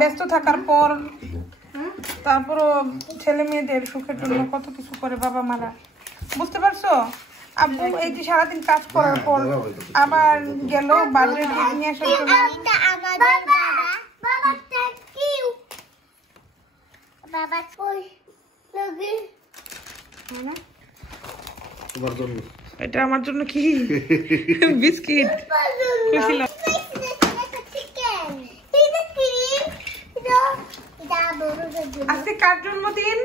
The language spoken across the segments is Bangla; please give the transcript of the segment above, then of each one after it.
ব্যস্ত থাকার পর তারপরও ছেলে মেয়েদের সুখের জন্য কত কিছু করে বাবা মারা, বুঝতে পারছো? আব্বু এই যে সারাদিন কাজ করার পর আবার গেল বার্থডে কেক নিয়ে আসার জন্য। এটা আমার জন্য কি বিস্কিট? আজকে কার জন্মদিন?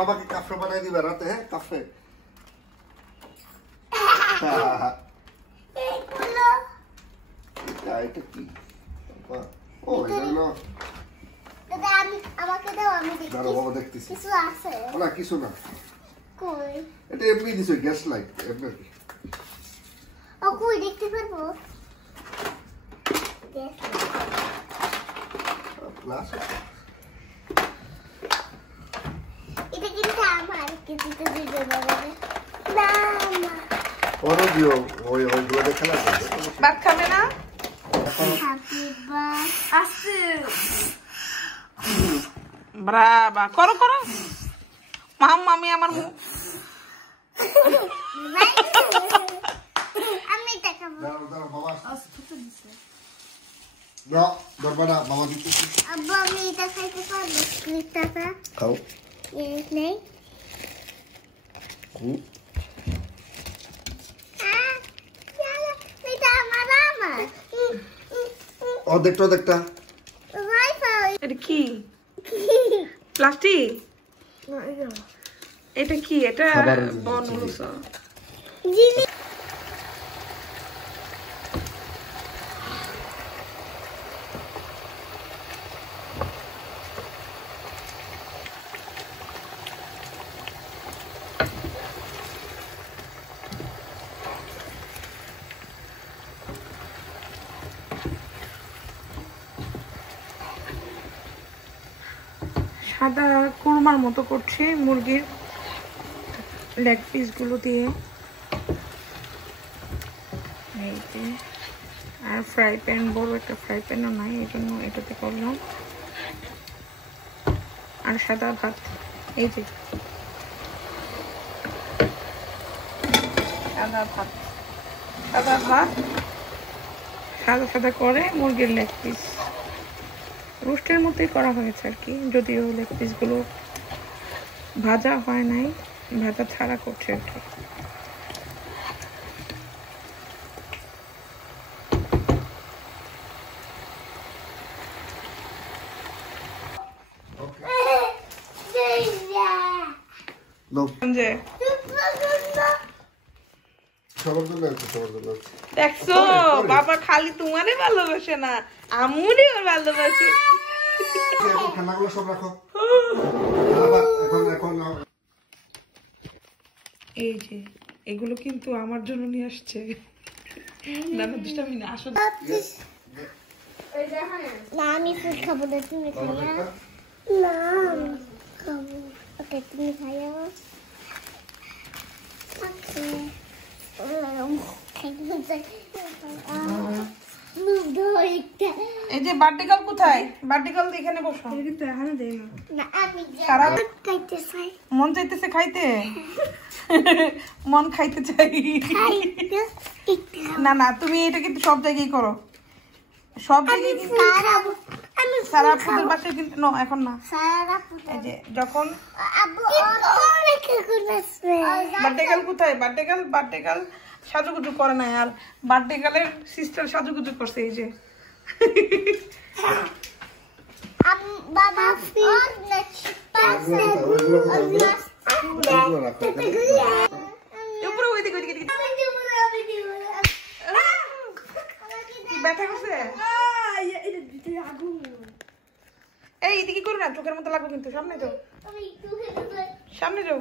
बाबा के काफे बनाई दी रात है काफे এটা কি ও এটা না দাদা আমাকে দাও আমি দেখি দাঁড়াও বাবা দেখতেছি কিছু আছে না কিছু না কই এটা এমনি দিছো গ্যাস লাইট এমনি ও কই দেখতে পারবো গ্যাস প্লাস এটা কিন্তু আমার কিছু তো দিতে পারবে না মা ওরে দিও ওই ওইগুলো খেলা করবে ভাত খাবে না? হ্যাপি বার্থডে ব্রাভা করো করো মাম্মা আমি আমার মুখ আমি দেখাবো দাঁড়াও দাঁড়াও বাবা আসতে দিছে না দরবারা বাবা দিতে আব্বু আমি এটা খাইতে পারবো ক্লিপটা খাও এই নেই দেখটা এটা কি প্লাস্টিক? এটা কি? এটা বনস সাদা কুরমার মতো করছি মুরগির লেগ পিস গুলো দিয়ে। আর ফ্রাই প্যান, বড় একটা ফ্রাই প্যানও নাই, এই জন্য এটাতে করলাম। আর সাদা ভাত, এই যে সাদা ভাত সাদা সাদা করে মুরগির লেগ পিস রোস্টের মতোই করা হয়েছে আর কি, যদিও লেগ পিসগুলো ভাজা হয় নাই, ভাজা ছাড়া করছে আর কি। দেখছো বাবা খালি তোমারে ভালোবাসে না, আমুরিও ভালোবাসে। এই যে এগুলো কিন্তু আমার জন্য নিয়ে আসছে। আমি ফুল খাবো না, তুমি খাইয়া না খাবো। ওকে তুমি খাইয়া এই যে বার্টিকাল কোথায়? বার্টিকাল এখানে বসো। কিন্তু এখানে দেই না, সারা খাইতে চাই, মন চাইতেছে খাইতে। মন খাইতে চাই না না, তুমি এটা কিন্তু সব জায়গায় করো, সব জায়গায়। সারা আপুদের বাসায় কিন্তু নো এখন না, এই যে যখন বার্থডেগাল কোথায়? বার্থডেগাল সাজুগুজু করে না, আর বার্থডেগালের সিস্টার সাজুগুজু করছে। এই যে ব্যথা করছে? এটা দিতে আগুন। এই এদিকে করো না, চোখের মতো লাগবে কিন্তু। সামনে যাও, সামনে যাও।